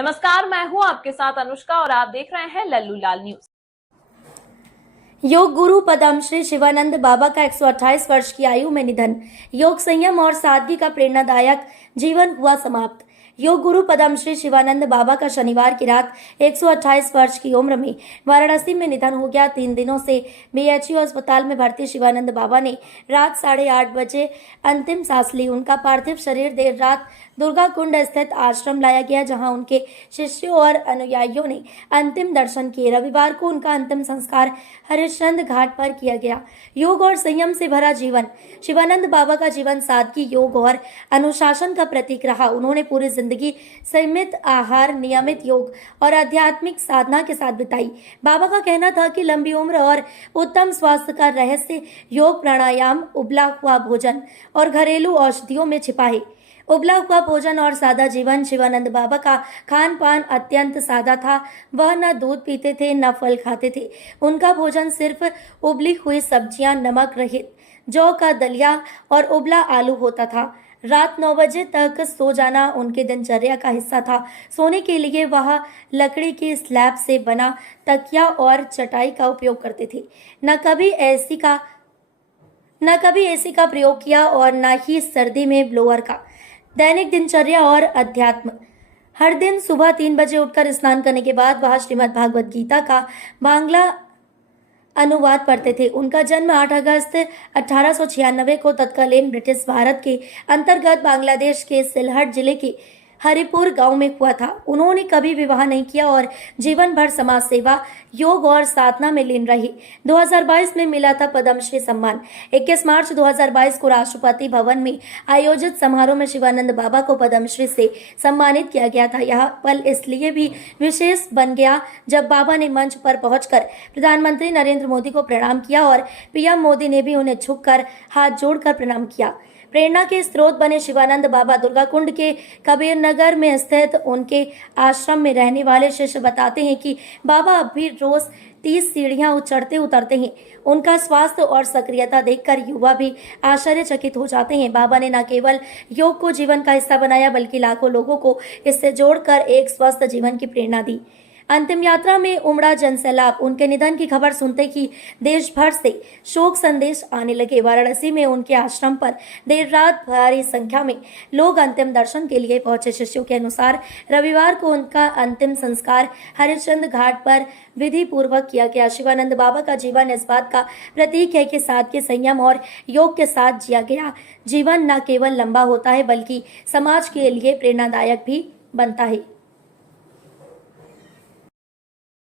नमस्कार, मैं हूं आपके साथ अनुष्का और आप देख रहे हैं लल्लू लाल न्यूज। योग गुरु पद्मश्री शिवानंद बाबा का 128 वर्ष की आयु में निधन। योग संयम और सादगी का प्रेरणादायक जीवन हुआ समाप्त। योग गुरु पद्मश्री शिवानंद बाबा का शनिवार की रात 128 वर्ष की उम्र में वाराणसी में निधन हो गया। 3 दिनों से बीएचयू अस्पताल में भर्ती शिवानंद बाबा ने रात 8:30 बजे अंतिम सांस ली। उनका पार्थिव शरीर देर रात दुर्गा कुंड स्थित आश्रम लाया गया, जहां उनके शिष्यों और अनुयायियों ने अंतिम दर्शन किए। रविवार को उनका अंतिम संस्कार हरिश्चंद्र घाट पर किया गया। योग और संयम से भरा जीवन। शिवानंद बाबा का जीवन सादगी, योग और अनुशासन का प्रतीक रहा। उन्होंने पूरी जिंदगी सीमित आहार, नियमित योग और आध्यात्मिक साधना के साथ बिताई। बाबा का कहना था कि लंबी उम्र और उत्तम स्वास्थ्य का रहस्य योग, प्राणायाम, उबला हुआ भोजन और घरेलू औषधियों में छिपा है। उबला हुआ भोजन और सादा जीवन। शिवानंद बाबा का खान पान अत्यंत सादा था। वह न दूध पीते थे, न फल खाते थे। उनका भोजन सिर्फ उबली हुई सब्जियां, नमक रहित जौ का दलिया और उबला आलू होता था। रात 9 बजे तक सो जाना उनके दिनचर्या का हिस्सा था। सोने के लिए वह लकड़ी की स्लैब से बना तकिया और चटाई का उपयोग करते थे। न कभी एसी का प्रयोग किया और न ही सर्दी में ब्लोअर का। दैनिक दिनचर्या और अध्यात्म। हर दिन सुबह 3 बजे उठकर स्नान करने के बाद वह श्रीमद् भागवत गीता का बांग्ला अनुवाद पढ़ते थे। उनका जन्म 8 अगस्त 1896 को तत्कालीन ब्रिटिश भारत के अंतर्गत बांग्लादेश के सिलहट जिले के हरिपुर गांव में हुआ था। उन्होंने कभी विवाह नहीं किया और जीवन भर समाज सेवा, योग और साधना में लीन रही। 2022 में मिला था पद्मश्री सम्मान। 21 मार्च 2022 को राष्ट्रपति भवन में आयोजित समारोह में शिवानंद बाबा को पद्मश्री से सम्मानित किया गया था। यह पल इसलिए भी विशेष बन गया जब बाबा ने मंच पर पहुंचकर प्रधानमंत्री नरेंद्र मोदी को प्रणाम किया और पीएम मोदी ने भी उन्हें झुककर हाथ जोड़कर प्रणाम किया। प्रेरणा के स्रोत बने शिवानंद बाबा। दुर्गा कुंड के कबीर नगर में स्थित उनके आश्रम में रहने वाले शिष्य बताते हैं कि बाबा अब भी रोज 30 सीढ़ियां चढ़ते उतरते हैं। उनका स्वास्थ्य और सक्रियता देखकर युवा भी आश्चर्यचकित हो जाते हैं। बाबा ने न केवल योग को जीवन का हिस्सा बनाया, बल्कि लाखों लोगों को इससे जोड़कर एक स्वस्थ जीवन की प्रेरणा दी। अंतिम यात्रा में उमड़ा जनसैलाब। उनके निधन की खबर सुनते ही देश भर से शोक संदेश आने लगे। वाराणसी में उनके आश्रम पर देर रात भारी संख्या में लोग अंतिम दर्शन के लिए पहुंचे। शिष्यों के अनुसार रविवार को उनका अंतिम संस्कार हरिश्चंद्र घाट पर विधि पूर्वक किया गया। शिवानंद बाबा का जीवन इस बात का प्रतीक है कि सादगी, संयम और योग के साथ जिया गया जीवन न केवल लंबा होता है, बल्कि समाज के लिए प्रेरणादायक भी बनता है।